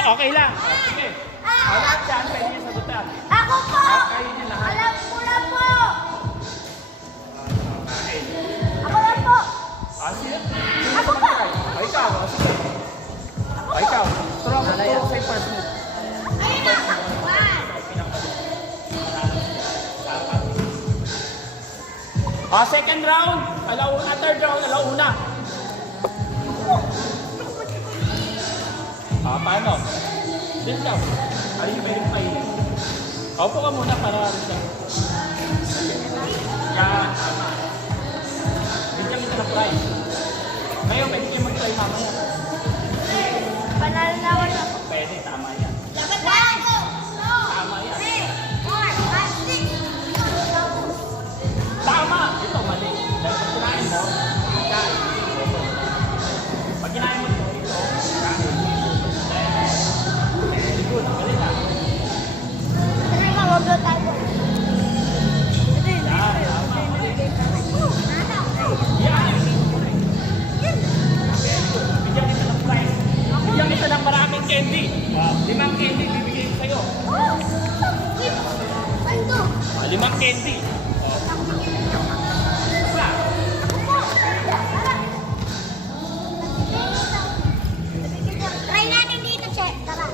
Oh, okay lang. Sige. Lahat yan, pwede niyo sagutan. Ako po! Kayo niyo lahat. Alam ko na po! Ako lang po! Sige. Ako po! Ay, ikaw. Sige. Ay, ikaw. Turok sa first move. Ayun na! Second round. Alauna. Third round. Alauna. Paano? Din daw. Ay, may pahilig. Kaupo ka muna para siya. Yan, tama. Bigyan kita ng prize. Ngayon, pwede kayo mag-try mamaya. Panalo na ako na. Pwede, tama yan. Dapat tayo! Tama yan. 3, 4, 5, 6. Tama! Ito, mali. Dahil pag kinain mo, kain. Pag kinain mo ito, kain. Very good. Mali na. Ano yung mawaglo tayo? Yan, tama. Yan. Bigyan kita ng prize. Bigyan kita ng maraming candy. 5 candy bibigay ko sa'yo. 5 candy. Try natin dito, Chef. Tara.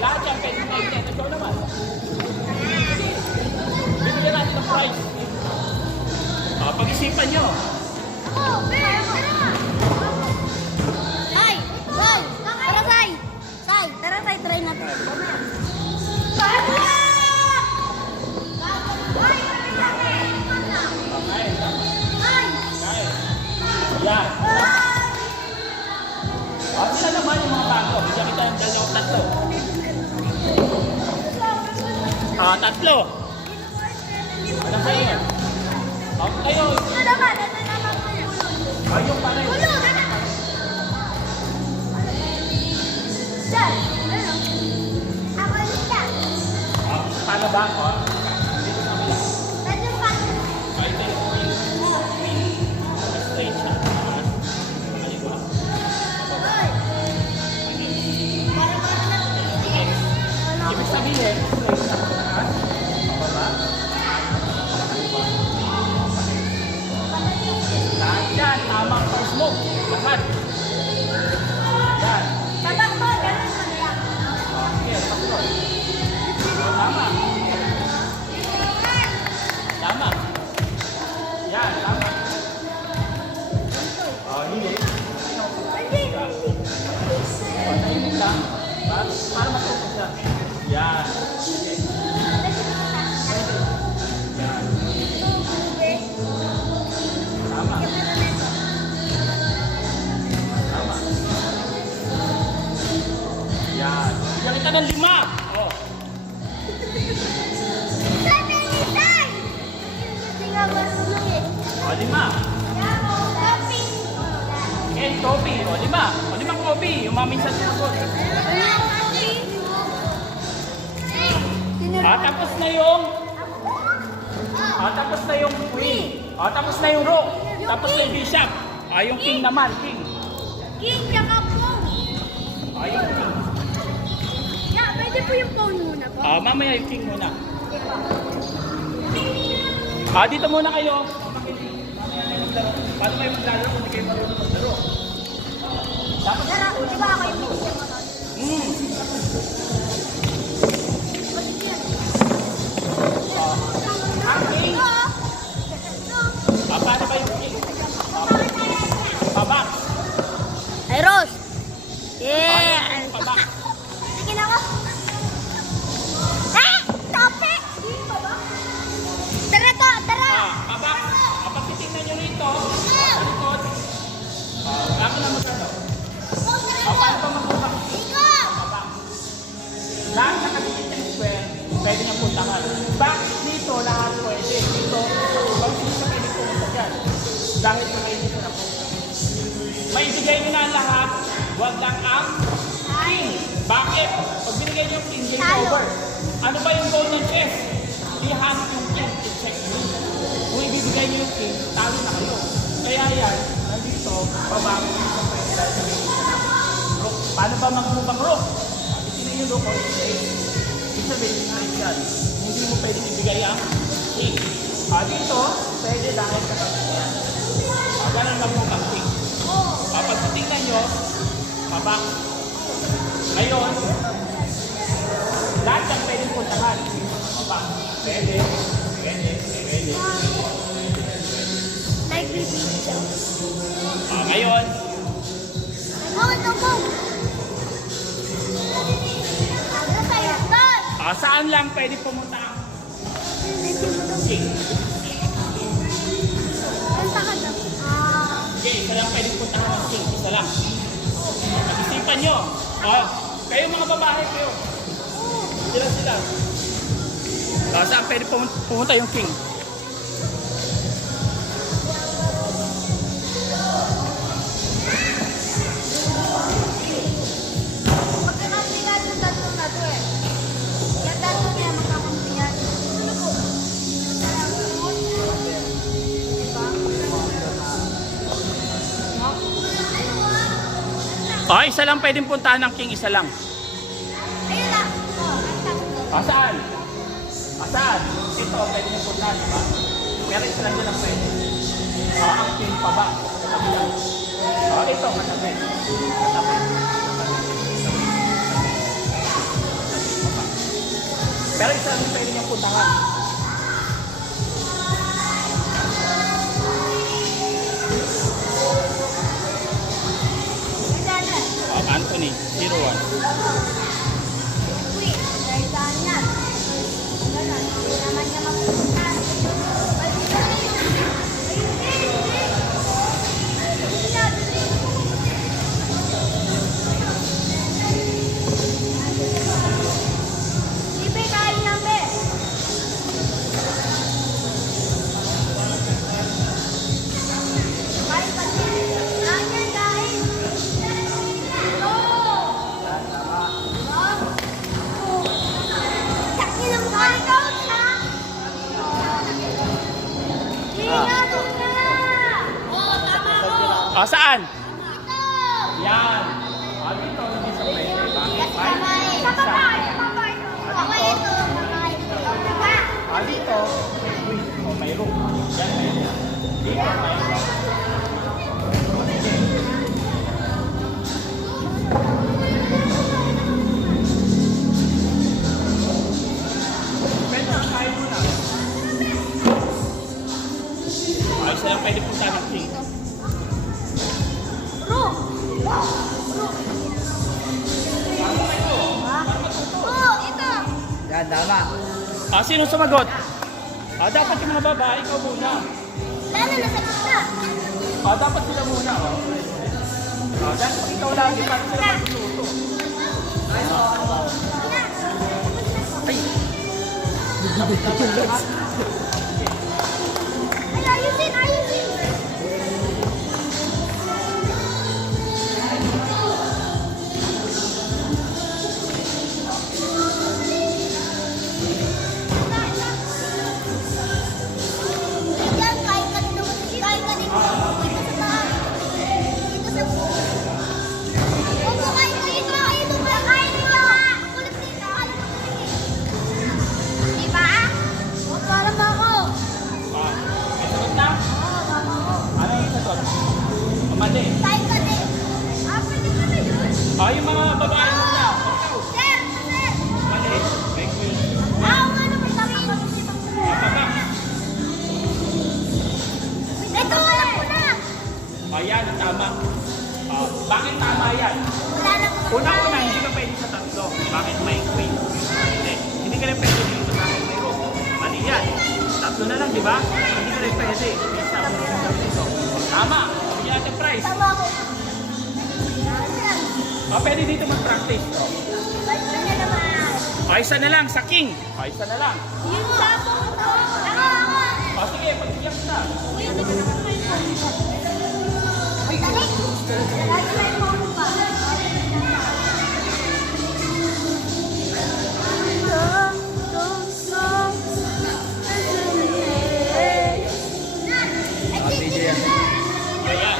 Lahat yan pwede mo i-get. Ikaw naman. Bibigyan natin ng prize. Pag-isipan nyo. Ay! Say! Tara, Say! Say! Tara, Say, try natin. Yan. Sila naman yung mga bago. Bigyan kita ng tatlo. Tatlo. Ano sa'yo? Kayo. Ito naman kayo. Ayun pala yun. Ulo! Sir! Ano? Ako isa. Paano ba ako? Dito sa mga. Medyo pa. Kahit tayo po yung straight siya. Kaliwa. Ibig sabihin, straight siya. Pababa. Lahat yan. Tamang first move. Lahat. Yan. Tatakbo, ganun mo lang. Okay, takbo. Tama. Tama. Yan, tama. Hindi. Tahimik lang. Para matuto siya. Yan. Sige. Yan. Tama. Tama. Yan. Bigyan kita ng 5. Oh. Tingnan mo sunog eh. 5. Topping. And coffee. 5. 5 coffee. Yung mga minsan sinagot. Tapos na yung tapos na yung queen. Tapos na yung rook. Tapos na yung bishop. Yung king naman, king. King tsaka phone. Yung king. Yeah, pwede po yung phone muna po. Mamaya yung king muna. Dito muna kayo. Mamaya na yung laro. Paano kayo maglalaro kung hindi kayo marunong maglaro? Dapat Di ba ako yung bigyan mo nun? Ang king. Paano ba yung king? Pabak. Ay, Rose! Yeah! Pabak. Sige na ako. Ah! Tope! Tara to! Tara! Pabak. Kapag titignan nyo rito, sa likod. Ako na magkano? Paano ba magpabak? Pabak. Lahat na katikitin square, pwede niyang puntahan. Bakit dito lahat pwede? Dito, pag hindi siya pwede pumunta dyan. Dahil nakainit na po. Maibigay nyo na ang lahat, wag lang ang king. Bakit? Pag binigay nyo yung king, game over. Ano ba yung goal ng chess? I-hand yung king to checkmate. Kung ibibigay nyo yung king, talo na kayo. Kaya yan, nandito, babago yung sa pwede dahil sa may rook. Paano ba mag-move ang rook? Tingnan nyo rook, ibig sabihin, straight yan. Hindi mo pwede ibigay ang king. Dito, pwede dahil sa yan. Ganun mag-move ang king. Pag tingnan nyo, mabak. Ngayon, lahat ng pwedeng puntahan. Mabak. Pwede. Like repeat siya. Ngayon, saan lang pwede pumunta ang king? Okay, isa lang pwede puntahan ang king. Isa lang. Pag-isipan nyo. Kayo mga babae kayo. Sila. Saan pwede pumunta yung king? Magkakampihan yung tatlong na to eh. Yung tatlong niya magkakampihan. Isa lang pwedeng puntahan ng king, isa lang. Ayun lang. Saan? Saan? Ito, pwede mo puntahan, di ba? Pero isa lang din ang pwede. Ang king pa ba? Ito, katabi. Pero isa lang pwede niyang puntahan. Anthony, 0-1. Uy, dahil saan yan? Ganun, hindi naman niya mapunta. Ibe, kain lang, be. Kain pa din. Kain. Saan? Yan. Dito, hindi sa pwede. Bakit? Dito, may room. Yan, yan. Dito, may room. Pwede na, kain mo na. Isa lang pwede punta ng king. Yan, tama. Sino sumagot? Dapat yung mga babae, ikaw muna. Lalo na sa gitna. Dapat sila muna. Dapat ikaw lagi para sila magluto. Ay! Ayusin. Yan, kain ka dito. Kain ka dito. Dito sa taas. Dito sa buo. Opo, kain ka dito. Kain dito. Kulit dito. Di ba? O, para ba ako? May sagot na? Oo, mama ko. Ano yung sagot? Mali. Kain ka din. Pwede ka na yun. Yung mga babae muna. Sir. Mali. May quiz. Oo nga naman, tama ko. Baba. Ito, alam ko na. Yan, tama. Bakit tama yan? Wala na ko. Una-una, hindi ka pwede sa tatlo. Bakit may queen? Hindi ka rin pwede dito sa may room. Mali yan. Tatlo na lang, di ba? Hindi ka rin pwede. Isa mo lang dito. Tama. Bigyan natin prize. Tama ko. Pwede dito mag-practice. Balik na naman. Isa na lang sa king. Isa na lang. Yung sabong ko. Ako. Sige, pag-iyak na. Ay, dali. Lagi may phone pa. Ayan.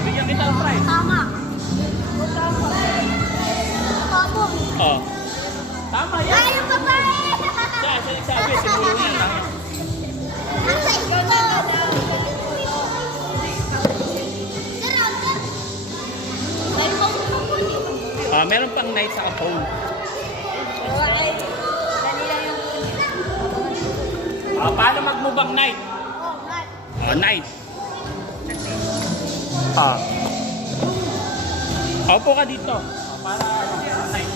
Bigyan kita ng prize. Tama. Tama. Oh. Tama yan. Ay, yung babae! Siya nagsabi, siguro yan lang. Nasa ito. Meron pang night sa phone. Paano mag-move night? Night. Opo ka dito. Para night.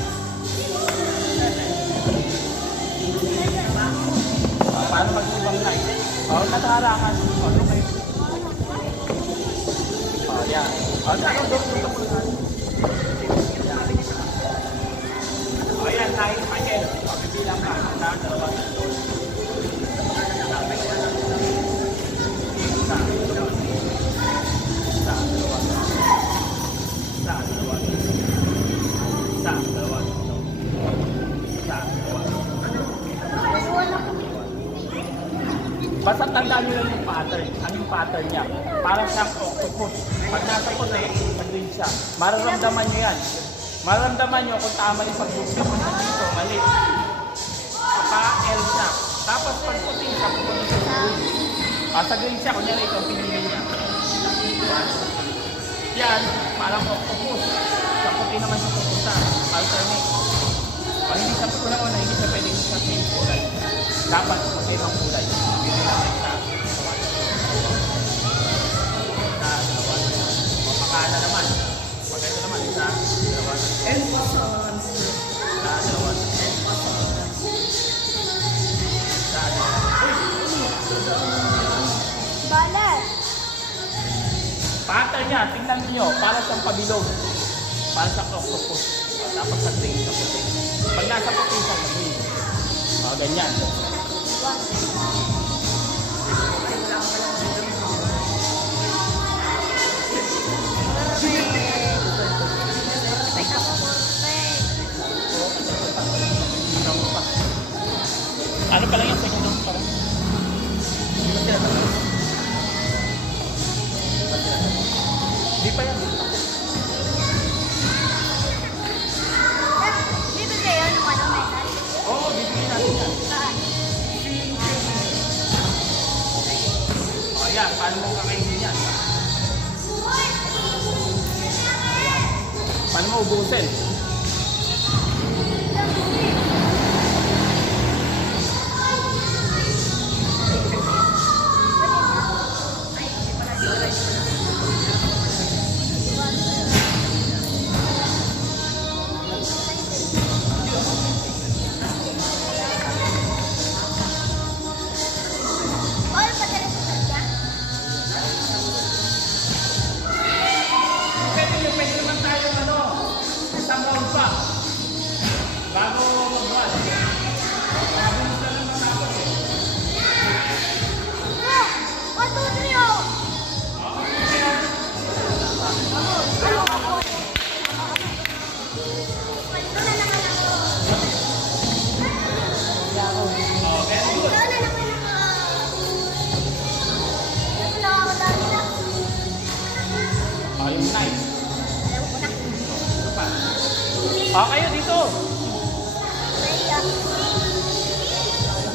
Paano mag-move night? Nataharangan. Ano kayo? Yan. Ayan, tayo Michael. Bibilang ka. Dalawa. Basta tandaan nyo lang yung pattern. Ano yung pattern niya? Parang siyang octopus. Pag nasa puti, pag-din siya. Mararamdaman nyo yan. Mararamdaman nyo kung tama yung pag-busip. Kung dito, mali. Pa-L siya. Tapos pag puti siya, pupunta siya sa green. Sa green siya, kunyari ito ang pinili niya. Yan, parang octopus. Sa puti naman siya pupunta. Alternate. Pag hindi siya pupunta ko na, hindi siya pwedeng sa same kulay. Dapat puti ng kulay. Makana naman. Maganda naman. Isa, dalawa. Enpason. Isa, dalawa. Enpason. Isa, Bale. pattern niya, tingnan niyo, para siyang pabilog. Para sa octopus. Dapat sa green sa puti. Pag nasa puti siya, sa green. Ganyan. Ano pa lang yung second round parang? Hindi pa yan. Bibigay yun ng ano, medal? Oo, bibigyan natin yan. Saan? Yan, paano mo kakainin yan? Paano mo ubusin? Pwede naman tayo isang round pa. Bago magbuhat. Mabilis na lang matapos eh. 1, 2, 3, oh! Ito na naman ako. Very Ito good. na naman ako. Ito na ako dami na. Yung knife. Ayaw ko na. Ito pa. Kayo dito. Kaya.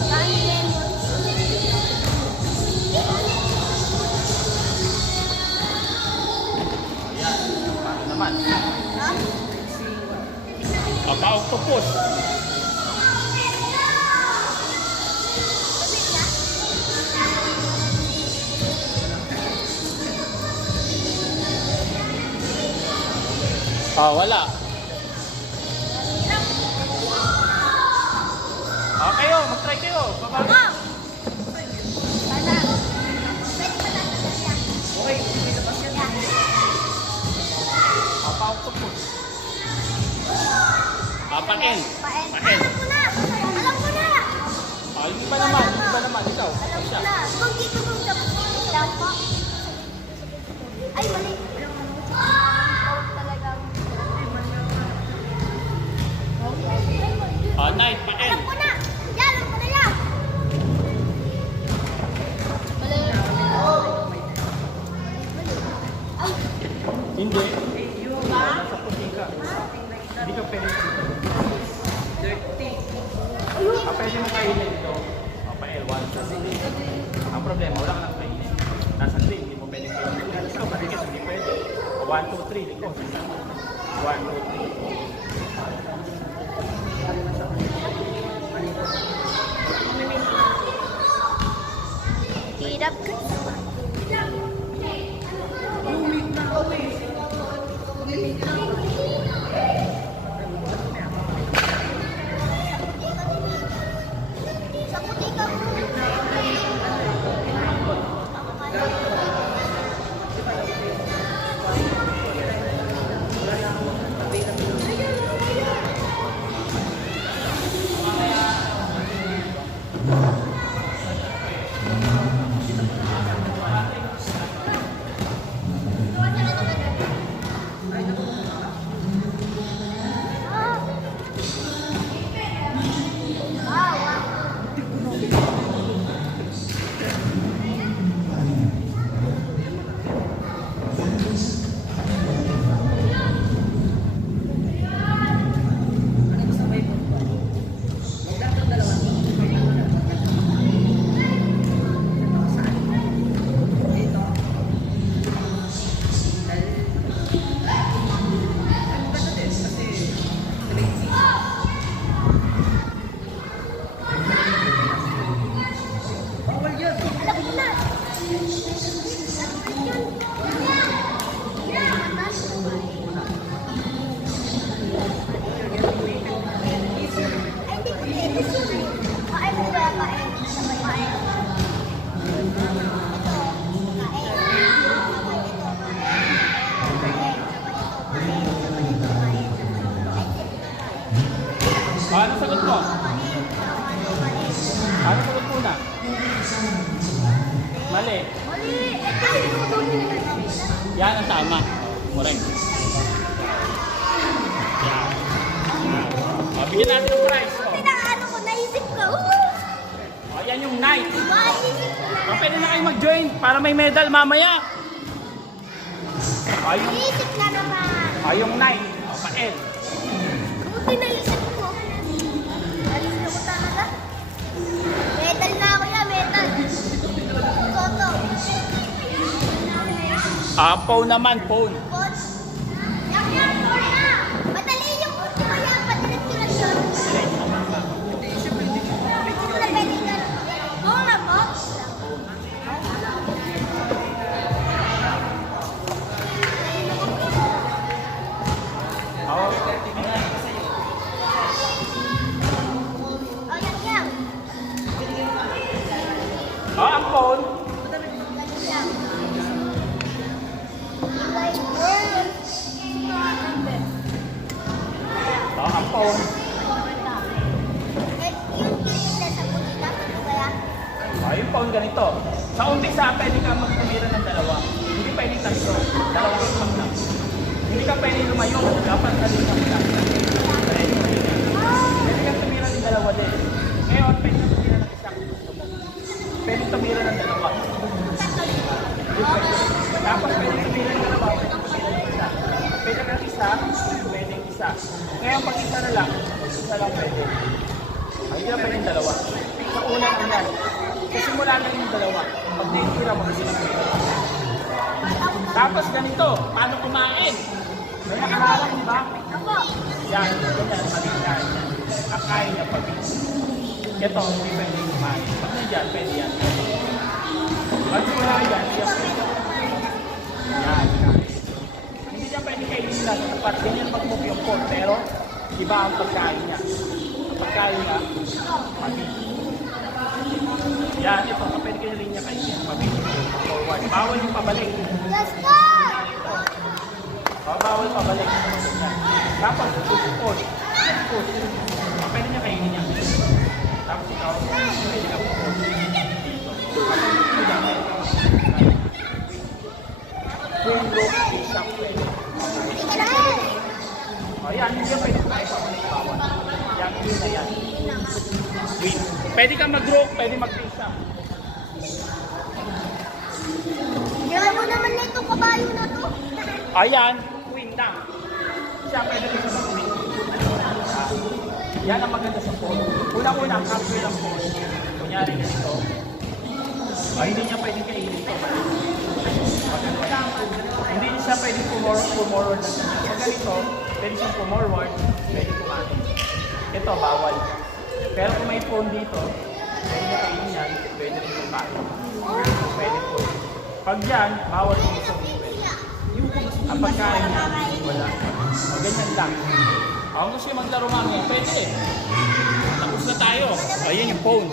Kain din. Ayan. Paano naman? Ha? Pa-octopus. Tubig na? Wala. Kayo, mag-try kayo. Bababa. Mom! Sana. Pwede ba natin yan? Okay, hindi na ba siya? Yan. Pa-octopus. Pa-N. Pa-N. Pa-N. Alam ko na! Alam ko na! Yung iba naman, ikaw. Alam ko Siya. na. Kung dito kung sa dampa. Ay, mali. Talagang. Night, pa-N. Alam ko na! Yan, alam ko na yan! Mali. Ay, Hindi. Nasa puti ka. Hindi ka pwede dito. Pwede mo kainin ito. Pa L1. Ang problema, wala ka nang kainin. Nasa 3, hindi mo pwede kainin. Ito, matikit, hindi pwede. 1, 2, 3, liko. 1, 2, 3. Hirap ka. Sa puti ka. Ano sagot mo? Ano sagot mo na? Mali. Yan ang tama. Correct. Yan. Bigyan natin ng prize. Ano ko, naisip ko. Yan yung night. Pwede na kayo mag-join para may medal mamaya. Naisip na naman. Yung night. Pa-L. Buti naisip ko. Nalino ko talaga. Metal na ako yan, metal. Toto. Phone naman, phone. Coach. Yan, phone na. Madali yung ultima yan. Padiretsulan yun. Hindi ko na pwede ka. Oo na po. Oh, yan. Ang phone. Yan. Ang phone. Yung phone ganito. Sa umpisa, pwede ka magtumira ng dalawa. Hindi pwede tatlo. Dalawang ipak lang. Hindi ka pwede lumayo. Dapat kanina ka lang. Pwede ka tumira ng dalawa din. Ngayon, pwede ka tumira ng isang gusto mo. Pwede tumira ng dalawa. Tapos pwede tumira ng dalawa. Pwede ka isa. Pwede isa. Ngayon, pag isa na lang, isa lang pwede. Hindi na pwede yung dalawa. Sa una lang yan. Kasimula lang yung dalawa. Pag naitira mo, kasi lang. Tapos ganito, paano kumain? May nakalalang, di ba? Yan, ganyan, maligyan. Kakain na pag ito, hindi pwede kumain. Pag nandiyan, pwede yan. Pag wala yan, siya pwede. Yan, hindi niya pwede kainin lang. Dapat ganyan mag-move yung phone, pero iba ang pagkain niya. Ang pagkain niya, mati. Yan, ito, pwede kayo rin niya kainin. Mati. Forward. Bawal yung pabalik. Let's go! Bawal pabalik. Tapos, push. Push. Pwede niya kainin niya. Tapos ikaw, pwede ka push. Dito. Full rope, isang pwede. Yan, hindi yan pwede tayo pabalik. Bawal. Yan, hindi yan. Wait. Pwede ka mag-rope, pwede mag-pisa. Yan mo naman na itong kabayo na to. Ayan, queen lang. Siya pwede rin sa mag-queen. Yan ang maganda sa phone. Una-una, capture ang phone. Kunyari ganito. Ay, hindi niya pwedeng kainin ito. Hindi siya pwedeng pumorward na ganyan. Pag ganito, pwede siyang pumorward, pwede kumain. Ito, bawal. Pero kung may phone dito, pwede niya kainin yan, pwede rin kumain. Pwede po. Pag yan, bawal yung isang pwede. Ang pagkain niya, wala. O, ganyan lang. Kung gusto yung maglaro mamaya, pwede. Tapos na tayo. Ayan yung phone.